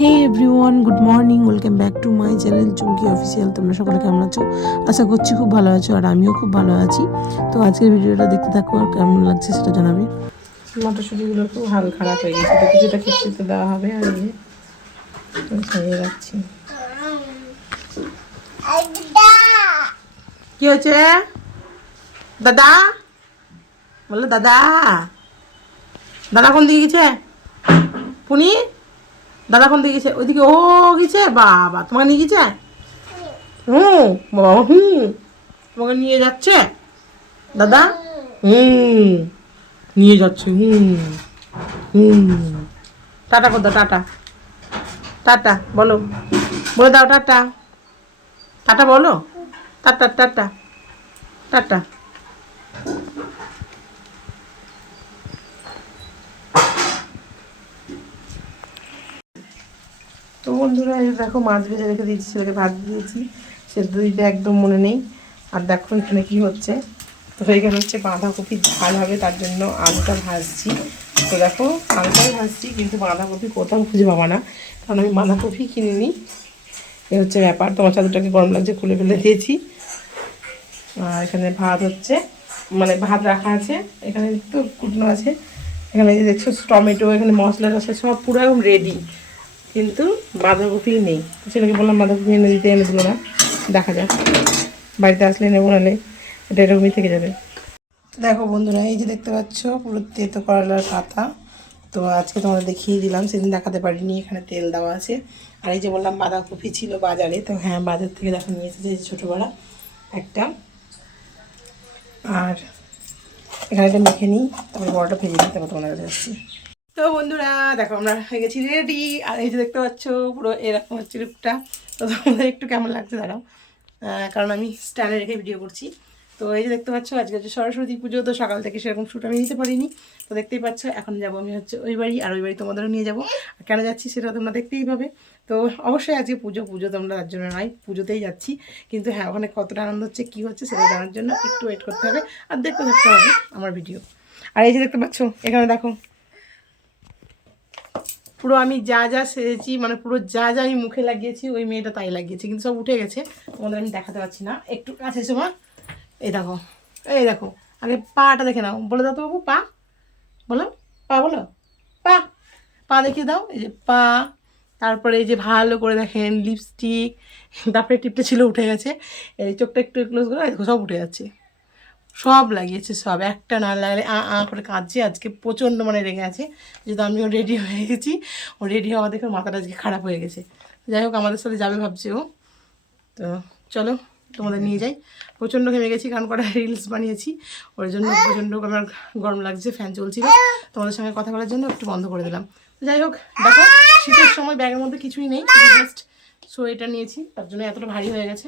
Hey everyone good morning welcome back to my channel Chumki official তোমরা সকলে কেমন আছো? আশা করছি খুব ভালো আছো আর আমিও খুব ভালো আছি। তো আজকের ভিডিওটা দেখতে থাকো আর কেমন লাগছে সেটা জানাবে। মটরশুঁটিগুলো খুব হাল খারাপ হয়ে গেছে, তো কিছুটা খিচুড়িতে দেওয়া হবে আর এই যে। সাজিয়ে রাখছি। কি হয়েছে? দাদা? বলো দাদা? দাদা কোন দিকে গেছে? পুনি? দাদা কোন দিকে গেছে, ওইদিকে, ও, গেছে? বাবা, তোমাকে নিয়ে গেছে? হুম, বাবা, হুম, তোমাকে নিয়ে যাচ্ছে? দাদা? হুম, নিয়ে যাচ্ছে, হুম হুম, টাটা কর দাও, টাটা টাটা, বলো, বলে দাও, টাটা টাটা বলো, টাটা টাটা টাটা তো বন্ধুরা, এই দেখো মাছ ভেজে রেখে দিয়েছি ছেলেকে ভাত দিয়েছি। সেদ্ধ দিতে একদম মনে নেই। আর দেখো এখানে কি হচ্ছে। তো এখানে হচ্ছে বাঁধাকপি ঝাল হবে, তার জন্য আলুটা ভাজছি। তো দেখো, আলুটাই ভাজছি, কিন্তু বাঁধাকপি কোথাও খুঁজে পাবা না। কারণ আমি বাঁধাকপি কিনে নিই এ হচ্ছে ব্যাপার, তোমার চাদরটাকে গরম লাগছে, খুলে ফেলে দিয়েছি। আর এখানে ভাত হচ্ছে মানে ভাত রাখা আছে। এখানে তো কুটনো আছে। এখানে দেখছ, টমেটো, এখানে মশলা টশলা সব পুরো একদম রেডি কিন্তু বাঁধাকপি নেই। ছেলেকে বললাম বাঁধাকপি এনে দিতে এনে দিল না। দেখা যাক। বাড়িতে আসলে নেব নাহলে এটা এরকমই থেকে যাবে। দেখো বন্ধুরা, এই যে দেখতে পাচ্ছ, পুরো তেতো করলার পাতা। তো আজকে তোমাদের দেখিয়ে দিলাম। সেদিন দেখাতে পারিনি, এখানে তেল দেওয়া আছে। আর এই যে বললাম বাঁধাকপি ছিল বাজারে, তো হ্যাঁ বাজার থেকে দেখো নিয়ে এসেছে এই যে ছোটো বড়া একটা। আর এখানে একটা মেখে নিই, তারপর বড়টা ভেজে নিই, তারপর তোমাদের কাছে আসছি। তো বন্ধুরা, দেখো আমরা হয়ে গেছি রেডি আর এই যে দেখতে পাচ্ছ, পুরো এরকম হচ্ছে লুকটা তো তোমাদের একটু কেমন লাগছে দাঁড়াও কারণ আমি স্ট্যান্ডে রেখে ভিডিও করছি। তো এই যে দেখতে পাচ্ছ, আজকে হচ্ছে সরস্বতী পুজো, তো সকাল থেকে সেরকম শ্যুট আমি নিতে পারিনি। তো দেখতেই পাচ্ছ, এখন যাব আমি হচ্ছে ওই বাড়ি, আর ওই বাড়ি তোমাদেরও নিয়ে যাব। কেন যাচ্ছি সেটা তোমরা দেখতেই পাবে। তো অবশ্যই আজকে পুজো পুজো তোমরা তার জন্য নয়, পুজোতেই যাচ্ছি। কিন্তু হ্যাঁ ওখানে কতটা আনন্দ হচ্ছে, কী হচ্ছে সেটা জানার জন্য একটু ওয়েট করতে হবে। আর দেখতে থাকতে হবে আমার ভিডিও আর এই যে দেখতে পাচ্ছ, এখানে দেখো পুরো আমি যা যা সেজেছি মানে পুরো যা যা আমি মুখে লাগিয়েছি, ওই মেয়েটা তাই লাগিয়েছি। কিন্তু সব উঠে গেছে, তোমাদের আমি দেখাতে পারছি না। একটু কাছে মা। এই দেখো এই দেখো, আগে পাটা দেখে নাও। বলে দাও তো বাবু, পা। বলো পা বলো, পা। পা দেখিয়ে দাও, এই যে পা। তারপরে এই যে ভালো করে দেখেন লিপস্টিক তারপরে টিপটা ছিল, উঠে গেছে। এই চোখটা একটু ক্লোজ করে দেখো, সব উঠে যাচ্ছে। সব লাগিয়েছে, সব। একটা না লাগলে আ আ করে কাঁদছে। আজকে প্রচণ্ড মানে রেগে আছে। যেহেতু আমিও রেডি হয়ে গেছি। ও রেডি হওয়া দেখে মাথাটা আজকে খারাপ হয়ে গেছে। যাই হোক, আমাদের সাথে যাবে ভাবছে ও। তো চলো, তোমাদের নিয়ে যাই। প্রচণ্ড ঘেমে গেছি, কারণ কটা রিলস বানিয়েছি। ওর জন্য প্রচণ্ড আমার গরম লাগছে ফ্যান চলছিল। তোমাদের সঙ্গে কথা বলার জন্য একটু বন্ধ করে দিলাম। যাই হোক, দেখো, শীতের সময় ব্যাগের মধ্যে কিছুই নেই। জাস্ট সোয়েটার নিয়েছি। তার জন্য এতটা ভারী হয়ে গেছে।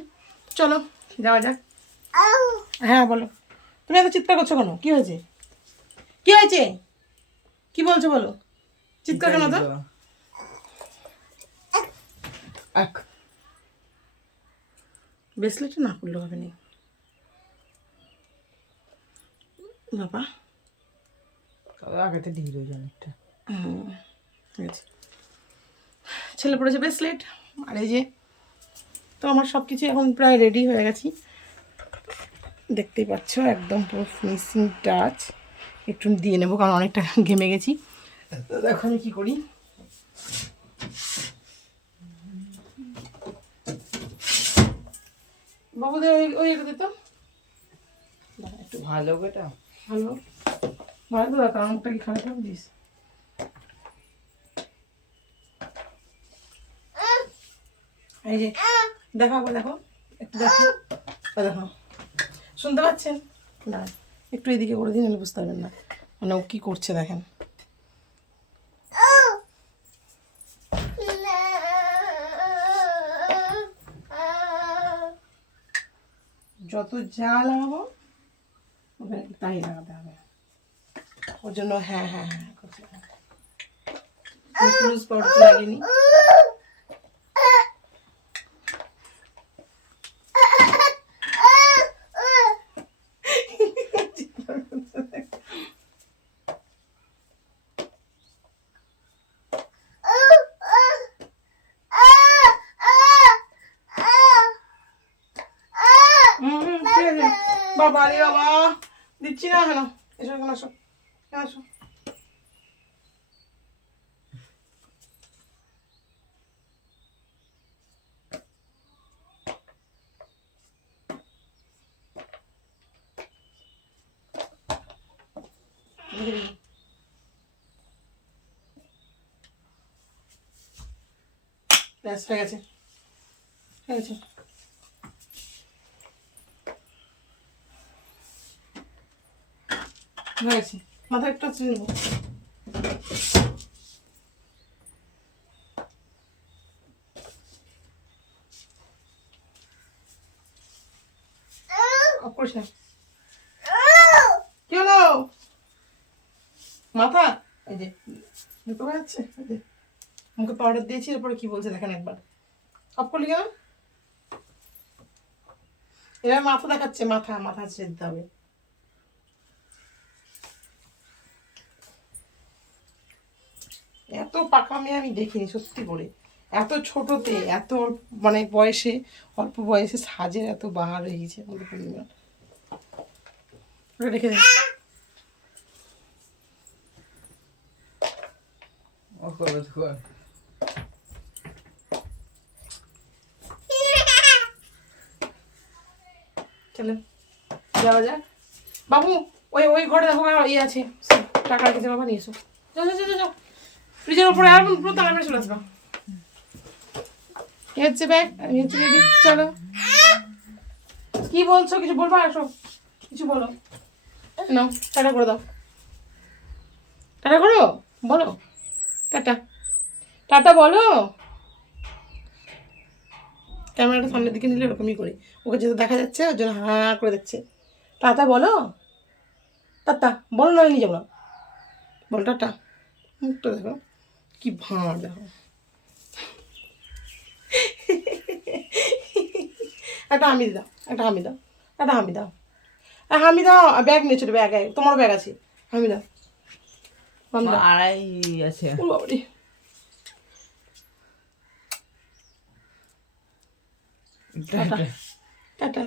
চলো, যাওয়া যাক। হ্যাঁ বলো। তুমি এত চিৎকার করছ কেন? কি হয়েছে? কি হয়েছে? কি বলছো বলো? চিৎকার কেন তো? ব্রেসলেটটা না করলে হবে নি। বাবা। আগেতে ঢিল হয়ে যায় অনেকটা। ছেলে পড়েছে ব্রেসলেট। আর এই যে তো আমার সব কিছু এখন প্রায় রেডি হয়ে গেছি। দেখতেই পাচ্ছ, একদম পুরো ফিনিশিং টাচ একটু দিয়ে নেব, কারণ অনেকটা ঘেমে গেছি। দেখো আমি কী করি। বাবুদের ওই ওই এটা দিত একটু ভালো বেটা ভালো। ভালো তো মুখটা কি খারাপ করে দিস এই যে দেখো দেখো একটু দেখো। দেখো। শুনতে পাচ্ছেন? না, একটু এদিকে করে দিন বুঝতে পারবেন না। মানে ও কী করছে দেখেন। যত যা লাগাবো তাই লাগাতে হবে। ওর জন্য হ্যাঁ হ্যাঁ হ্যাঁ লাগিয়ে নিই বাবা, দিচ্ছি না কেন? এসো, এখানে আসো এখানে আসো। ব্যাস, হয়ে গেছে। হয়ে গেছে। মাথা একটু আছে নেব কি হলো? মাথা? এই যে, দুটো যে, মুখে দিয়েছি, এরপরে কি বলছে দেখেন একবার। অফ করলি কেন? মাথা দেখাচ্ছে, মাথা মাথা ছেড়ে হবে। এত পাকা মেয়ে আমি দেখিনি সত্যি করে। এত ছোটতে এত মানে বয়সে অল্প বয়সে সাজের এত বাহার হয়ে গেছে বলতে পূর্ণিমা রেখে চলে যাওয়া যাক। বাবু ওই ওই ঘরে দেখো ইয়ে আছে। টাকা রেখেছে বাবা নিয়ে এসো। যাও যাও, যাও। ফ্রিজের উপরে আর পুরো তালা মেরে চলে আসবা। এই হচ্ছে ব্যাগ আমি হচ্ছে রেডি চলো। কি বলছো? কিছু বলব? আসো। কিছু বলো। নাও টাটা করে দাও। টাটা করো? বলো। টাটা। টাটা বলো। ক্যামেরাটা সামনের দিকে নিলে এরকমই করে। ওকে যেহেতু দেখা যাচ্ছে ওর জন্য হা করে দেখছে। টাটা বলো। টাটা। বলো না নিয়ে যাব না। বল টাটা। মুখটা দেখো। কি ভাঁড়। একটা হামি দাও একটা হামি দাও একটা হামি দাও। আর হামি দাও ব্যাগ নিয়ে ছোটো ব্যাগ তোমার ব্যাগ আছে। হামি দাও হামি দাও। আড়াই আছে। ও বাবারে। টাটা। টাটা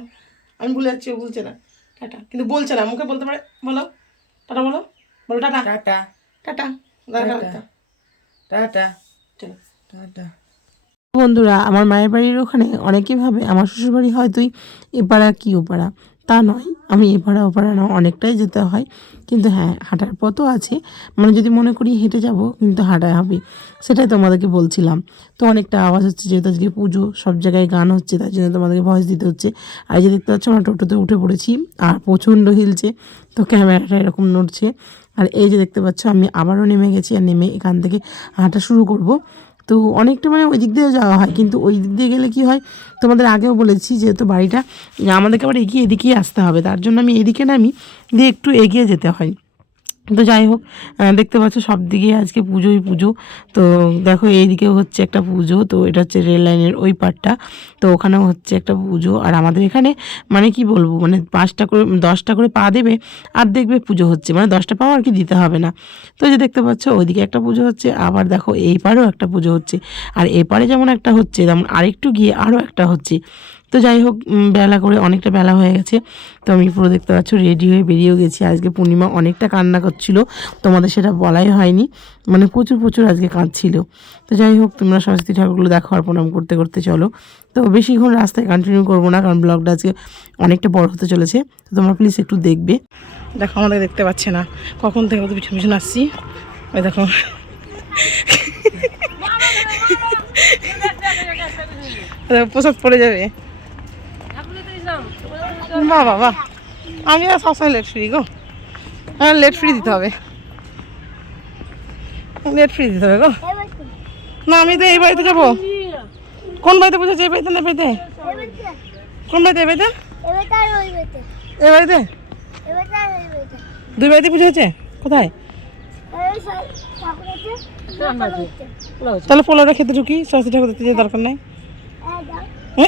আমি ভুলে যাচ্ছি ও বলছে না। টাটা। কিন্তু বলছে না মুখে বলতে পারে বলো। টাটা বলো। বলো tata. Tata. Tata. Tata. Tata. বন্ধুরা আমার মায়ের বাড়ির ওখানে অনেকেই ভাবে আমার শ্বশুরবাড়ি হয়তোই এপাড়া কি ওপাড়া? তা নয়। আমি এপাড়া ওপাড়া না, অনেকটাই যেতে হয়। কিন্তু হ্যাঁ হাঁটার পথও আছে। মানে যদি মনে করি হেঁটে যাব, কিন্তু হাঁটা হবে। সেটাই তোমাদেরকে বলছিলাম। তো অনেকটা আওয়াজ হচ্ছে, যেহেতু আজকে পুজো, সব জায়গায় গান হচ্ছে, তার জন্য তোমাদেরকে ভয়েস দিতে হচ্ছে। আর যে দেখতে পাচ্ছ, আমরা টোটোতে উঠে পড়েছি, আর প্রচণ্ড হিলছে, তো ক্যামেরাটা এরকম নড়ছে। আর এই যে দেখতে পাচ্ছ, আমি আবারও নেমে গেছি, আর নেমে এখান থেকে হাঁটা শুরু করব। তো অনেকটা মানে ওই দিক দিয়ে যাওয়া হয়। কিন্তু ওই দিক দিয়ে গেলে কি হয়, তোমাদের আগেও বলেছি যেহেতু বাড়িটা আমাদেরকে আবার এগিয়ে এদিকেই আসতে হবে। তার জন্য আমি এদিকে নামি দিয়ে একটু এগিয়ে যেতে হয়। তো যাই হোক দেখতে পাচ্ছ সব দিকে আজকে পুজোই পুজো। তো দেখো এইদিকে হচ্ছে একটা পুজো, তো এটা হচ্ছে রেল লাইনের ওই পার্টটা তো ওখানেও হচ্ছে একটা পুজো। আর আমাদের এখানে মানে কি বলব মানে পাঁচটা করে, দশটা করে পা দেবে আর দেখবে পুজো হচ্ছে। মানে দশটা পাও আর কি দিতে হবে না। তো যে দেখতে পাচ্ছ ওইদিকে একটা পুজো হচ্ছে, আবার দেখো এই পারেও একটা পুজো হচ্ছে। আর এপারে যেমন একটা হচ্ছে, তেমন আরেকটু গিয়ে আরও একটা হচ্ছে। তো যাই হোক বেলা করে অনেকটা বেলা হয়ে গেছে তো আমি পুরো দেখতে পাচ্ছ রেডি হয়ে বেরিয়েও গেছি আজকে পূর্ণিমা অনেকটা কান্না করছিল তোমাদের সেটা বলাই হয়নি মানে প্রচুর প্রচুর আজকে কাঁদছিল তো যাই হোক তোমরা সরস্বতী ঠাকুরগুলো দেখো আর প্রণাম করতে করতে চলো তো বেশিক্ষণ রাস্তায় কন্টিনিউ করব না কারণ ব্লগটা আজকে অনেকটা বড় হতে চলেছে তো তোমরা প্লিজ একটু দেখবে দেখো আমাদের দেখতে পাচ্ছে না কখন থেকে ওদের পিছন পিছন আসছি ওই দেখো দেখো, প্রসাদ পড়ে যাবে বা বাবা আমি আর সবসময় লেট ফ্রি গো। হ্যাঁ লেট ফ্রি দিতে হবে। লেট ফ্রি দিতে হবে গো। না আমি তো এই বাড়িতে যাব। কোন বাড়িতে বুঝেছি এই বাড়িতে না বাড়িতে? কোন বাড়িতে? এই বাড়িতে? এই বাড়িতে? দুই বাড়িতে পুজো হচ্ছে? কোথায়? তাহলে পোলাওটা খেতে ঢুকি। সরস্বতী ঠাকুর দেখতে দরকার নাই। হ্যাঁ এ?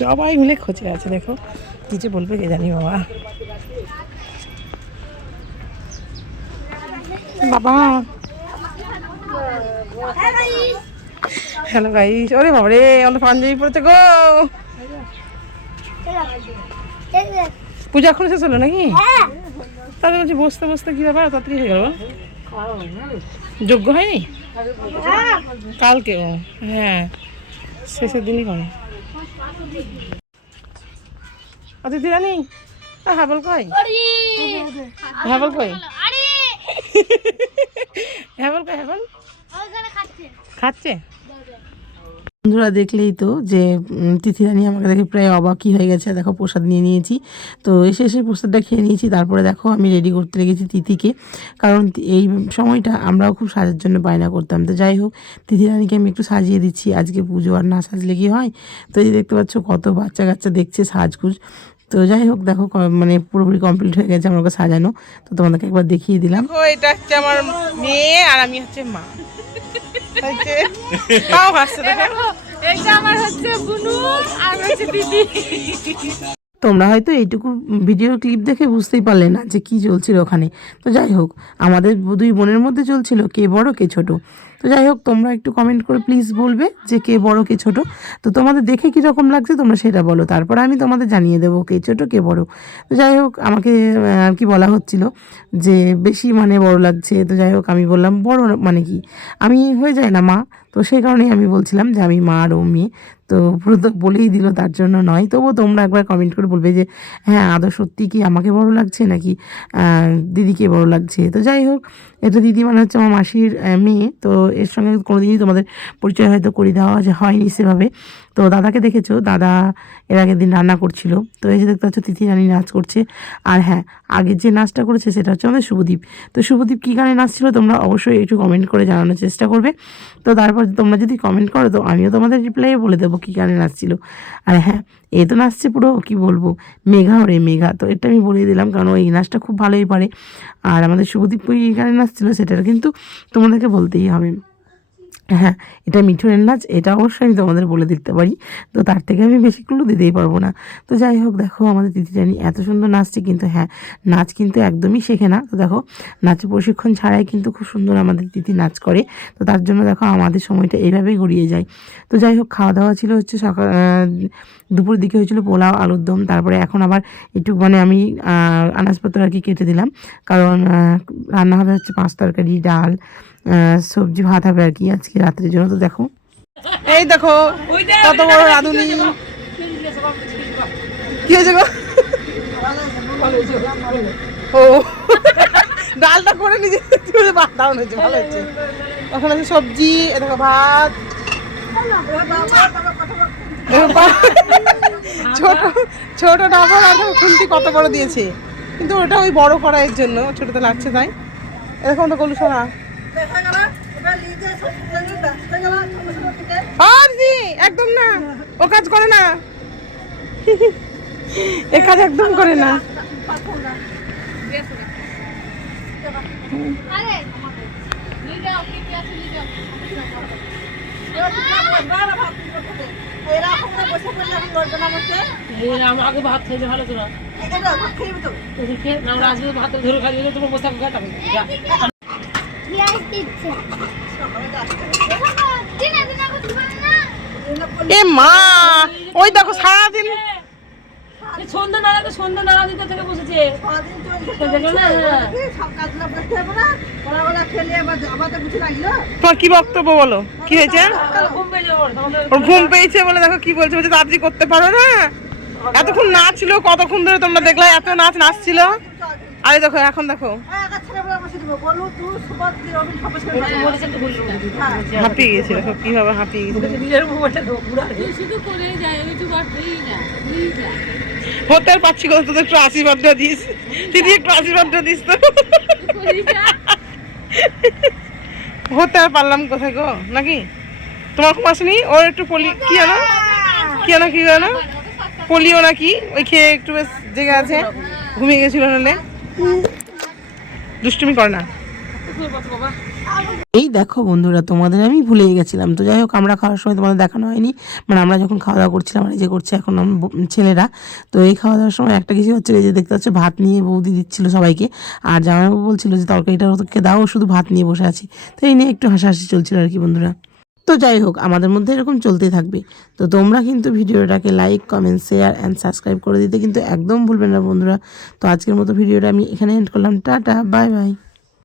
সবাই মিলে খোঁজে আছে, দেখো। কি বলবে কে জানি বাবা। বাবা। হ্যালো গাইস ওরে বাবা রে আমাদের পাঞ্জাবি পড়েছে গো। পূজা এখন শেষ হলো নাকি? তাহলে বলছি বসতে বসতে কি ব্যাপার? তাড়াতাড়ি হয়ে গেল যোগ্য হয়নি? হ্যাঁ কালকে হ্যাঁ। শেষের দিনই করে। অতিথি রানী হাবল কই? হ্যাবল কই? হ্যাবল কই হ্যাবল খাচ্ছে? বন্ধুরা দেখলেই তো যে তিথিরানি আমাকে দেখে প্রায় অবাকই হয়ে গেছে। দেখো, প্রসাদ নিয়ে নিয়েছি। তো এসে এসে প্রসাদটা খেয়ে নিয়েছি। তারপরে দেখো, আমি রেডি করতে লেগেছি তিথিকে। কারণ এই সময়টা আমরাও খুব সাজার জন্য বায়না করতাম। তো যাই হোক, তিথিরানিকে আমি একটু সাজিয়ে দিচ্ছি। আজকে পুজো আর না সাজলে কি হয়? তো এই দেখতে পাচ্ছ, কত বাচ্চা কাচ্চা দেখছে সাজগুজ। তো যাই হোক, দেখো মানে পুরোপুরি কমপ্লিট হয়ে গেছে আমাকে সাজানো। তো তোমাদেরকে একবার দেখিয়ে দিলাম। এটা হচ্ছে আমার মেয়ে আর আমি হচ্ছে মা। দেখো তোমরা হয়তো এইটুকু ভিডিও ক্লিপ দেখে বুঝতেই পারলে না যে কি চলছিল ওখানে। তো যাই হোক আমাদের দুই বোনের মধ্যে চলছিল কে বড় কে ছোট। তো যাই হোক, তোমরা একটু কমেন্ট করে প্লিজ বলবে যে কে বড়, কে ছোট। তো তোমাদের দেখে কীরকম লাগছে, তোমরা সেটা বলো। তারপরে আমি তোমাদের জানিয়ে দেবো কে ছোট, কে বড়। তো যাই হোক, আমাকে আর কি বলা হচ্ছিল যে বেশি মানে বড় লাগছে। তো যাই হোক, আমি বললাম বড় মানে কি? আমি হয়ে যায় না মা। তো সেই কারণেই আমি বলছিলাম যে আমি মা আর ও মেয়ে। তো পুরো তো বলেই দিল তার জন্য নয়। তবুও তোমরা একবার কমেন্ট করে বলবে যে হ্যাঁ আদৌ সত্যি কি আমাকে বড় লাগছে নাকি দিদিকে বড় লাগছে? তো যাই হোক, এটা দিদি মানে হচ্ছে আমার মাসির মেয়ে। তো এর সঙ্গে কোনোদিনই তোমাদের পরিচয় হয়তো করে দেওয়া হয়নি সেভাবে। তো দাদাকে দেখেছ? দাদা এর আগের দিন রান্না করছিল। তো এই যে দেখতে পাচ্ছ, তিথি রানী নাচ করছে। আর হ্যাঁ আগের যে নাচটা করেছে সেটা হচ্ছে আমাদের শুভদীপ। তো শুভদীপ কী গানে নাচছিল তোমরা অবশ্যই একটু কমেন্ট করে জানানোর চেষ্টা করবে। তো তারপর তোমরা যদি কমেন্ট করো, তো আমিও তোমাদের রিপ্লাইয়ে বলে দেবো কী গানে নাচছিল। আর হ্যাঁ এ তো নাচছে পুরো, কি বলব, মেঘা ওরে মেঘা। তো এটা আমি বলে দিলাম, কারণ ওই নাচটা খুব ভালোই পারে। আর আমাদের শুভদীপ ওই গানে নাচছিল, সেটার কিন্তু তোমাদেরকে বলতেই হবে। হ্যাঁ এটা মিঠুনের নাচ এটা অবশ্যই আমি তোমাদের বলে দিতে পারি। তো তার থেকে আমি বেশিগুলো দিতেই পারব না। তো যাই হোক দেখো আমাদের দিদি জানি এত সুন্দর নাচছে কিন্তু হ্যাঁ নাচ কিন্তু একদমই শেখে না। তো দেখো নাচের প্রশিক্ষণ ছাড়াই কিন্তু খুব সুন্দর আমাদের দিদি নাচ করে। তো তার জন্য দেখো আমাদের সময়টা এইভাবেই গড়িয়ে যায়। তো যাই হোক খাওয়া দাওয়া ছিল হচ্ছে সকাল আহ, দুপুরের দিকে হয়েছিল পোলাও আলুর দম তারপরে এখন আবার একটু মানে আমি আনাজপত্র আর কি কেটে দিলাম। কারণ রান্না হবে হচ্ছে পাঁচ তরকারি ডাল সবজি ভাত হবে আর কি আজকে রাত্রের জন্য, তো দেখো। এই দেখো, কত বড় রাঁধুনি। কি হয়েছে গো? ও। ডালটা করে নিজে দারুণ হয়েছে, ভালো হচ্ছে এখন আছে সবজি দেখো ভাত। ছোট ছোট ডাবল আর খুন্তি কত বড় দিয়েছে। কিন্তু ওটা ওই বড় কড়াইয়ের জন্য, ছোটতে লাগছে তাই। এরকম তো গলু সোনা আর জি একদম না। ও কাজ করে না। এ কাজ একদম করে না। আগে ভাত খাইছে ভালো তোরা ভাত ধরে খাই তোমার বসে থাকো খাই পেঁয়াজ দিচ্ছে দিনা দিনা করতে পারে না এ মা ওই দেখো সারাদিন সন্ধ্যা নাড়া তো সন্ধ্যা নাড়া দিতে থেকে বসেছে। হ্যাঁ। তোমার কি বক্তব্য বলো? কি হয়েছে? ঘুম ওর পেয়েছে বলে। দেখো কি বলছে বলছে তাড়াতাড়ি করতে পারো না। এতক্ষণ নাচছিল কতক্ষণ ধরে তোমরা দেখলে এত নাচ নাচছিল। আরে দেখো এখন দেখো। বলল হাঁপিয়ে গেছে দেখো কীভাবে হাঁপিয়ে গেছে নিজের মোবাইলটা তো পুরা। শুধু করে যায় ইউটিউব আর পেয়েই না হতে আর পাচ্ছি কত তোদের একটু আশীর্বাদটা দিস। দিদি একটু আশীর্বাদটা দিস তো। হতে আর পারলাম কোথায় গো? নাকি? তোমার ঘুম আসেনি? ওর একটু পলি কি জানো? কি জানো কি জানো? পোলিও নাকি? ওই খেয়ে একটু বেশ জেগে আছে। ঘুমিয়ে গেছিল নাহলে। দুষ্টুমি করে না। এই দেখো বন্ধুরা, তোমাদের আমি ভুলেই গেছিলাম। তো যাই হোক, আমরা খাওয়ার সময় তোমাদের দেখানো হয়নি। মানে আমরা যখন খাওয়া দাওয়া করছিলাম মানে যে করছে এখন ছেলেরা, তো এই খাওয়া দাওয়ার সময় একটা কিছু হচ্ছে এই যে দেখতে হচ্ছে ভাত নিয়ে বৌদি দিচ্ছিল সবাইকে। আর জামাইবাবু বলছিল যে, তরকারিটা ওদেরকে দাও, শুধু ভাত নিয়ে বসে আছি। তো এই নিয়ে একটু হাসাহাসি চলছিল আর কি বন্ধুরা। তো যাই হোক, আমাদের মধ্যে এরকম চলতে থাকবে। তো তোমরা কিন্তু ভিডিওটাকে like comment share and subscribe করে দিতে কিন্তু একদম ভুলবে না বন্ধুরা। তো আজকের মতো ভিডিওটা আমি এখানে এন্ড করলাম। Tata bye bye